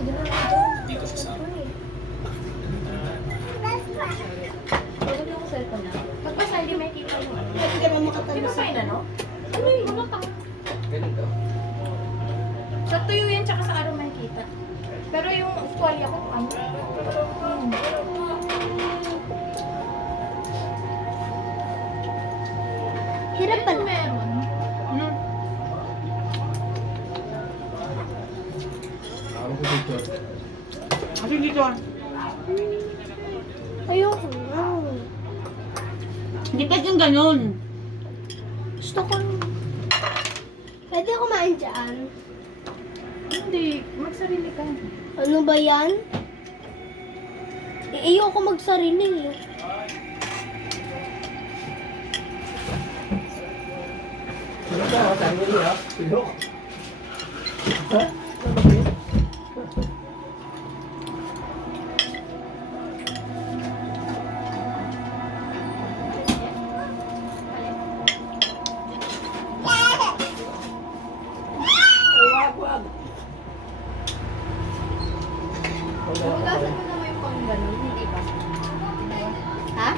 Dito sa Pagpasa, hindi may kita mo. Hindi ka naman Di ba makatalbos. fine, ano? Ano yung bulotang? ganito. Sa tuyo yan, tsaka sa araw may kita. Pero yung tuwalya ko, ano? Hirap pala. Meron. Ako ko dito. Kasi dito. Ayoko na. Hindi kasi yung ganun. Gusto ko. Pwede kumain dyan. Hindi, magsarili ka. Ano ba yan? Ayoko magsarili. Dito ako, sabi ko niya. Pilok. Wag. Hugasan mo naman yung pang ganun, hindi ba? Ha?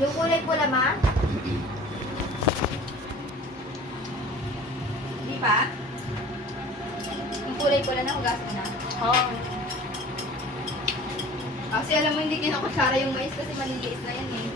Yung kulay pula, ma? Di ba? Yung kulay pula na, hugasan mo na. Oo. Kasi alam mo, hindi kinakutsara yung mais kasi maliliit na yan eh.